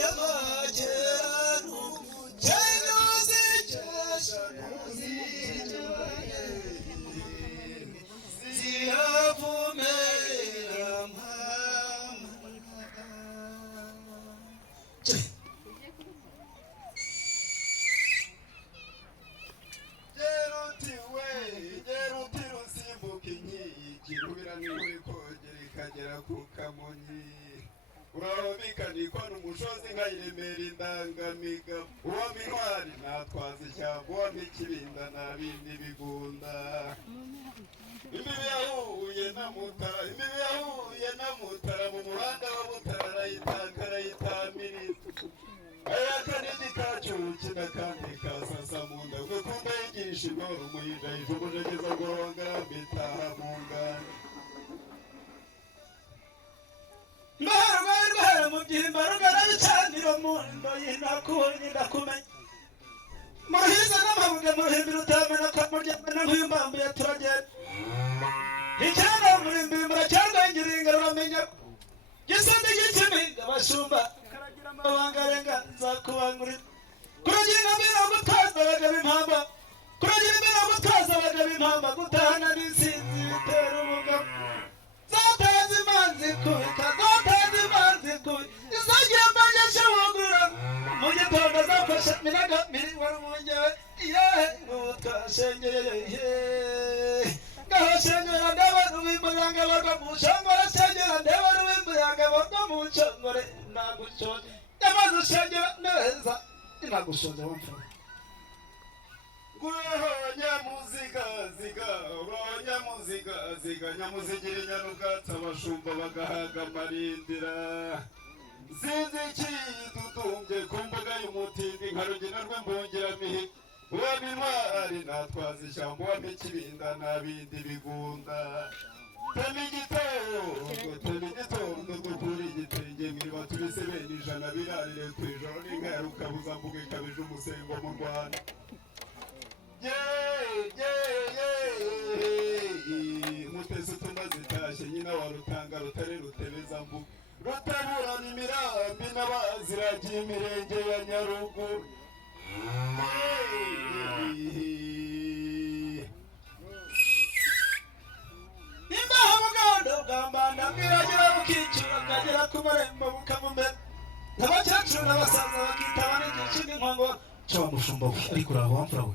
y'amagerano cyanoze zihavumera Geruti rusimbuka inkiki rubira niwe kogera ikagera ku Kamonyi urabikanikwa n'umushozi nkayiremera indangamiga uwama intwari natwaza ishyamba uwama ikirinda nabindi bigunda imbibi yahuye na Mutara mu muhanda wa Mutara arayitaka arayitamiriza ayakane igikacu kinakandi kasasa mu nda gwe kumva yigisha intore umuhinda yijumujageza gorongera mbitaha mu nganda Mbara mu byimba rugara bicaniro mu ndo yinakunye ndakumenya Muhiza n'amabuga muhimbira utamena kamuryamana nk'uyumbambu yaturagera Icyana murimbi muracyarwangira ingaro uramenya Gisande gikimiga abashumba karagira amabanga arenga nzakubangurira Kuragira ingambira gutwaza abagabo impamba Kuragira imbere gutwaza abagabo impamba gutahana n'insinzi bitera ubugabo Zatanze imanzi kubita Izagiye mbanya shawugura mu gitondo zafashe minaga miri wari munyewe twashengeye ngahashengera ndeba n'uw'imbuyanga barwa mu nshongore shengera ndeba n'uw'imbuyanga barwa mu nshongore nagushonje yamaze ushengera neza inagushonje wamfura Guho nyamuziga nyamuzigira inyarubwatsi abashumba bagahaga amarindira Sinzi ikitutumbye ku mbuga y'umutindi nka rugina rw'imbungiramihigo uwama intwari natwaza ishyamba uwama ikirinda nabindi bigunda Tema igitondo dukura igitenge mwiriba tubise bene ijana birarire ku ijoro n'inka ya Rukabuzambuga ikabije umusengo mu Rwanda Mutesi tumazitashye nyina wa Rutanga rutare rutebeza mbuga Rutaburana imirambi n'abaziragiye imirenge ya Nyaruguru Imbaho mugondo bwambanda bwiragira bukicura bukagera ku marembo bukamumera Abakecuru n'abasaza bakitaba n'igihe cy'inkongo Cyo mushumba we ariko uraho wamfura we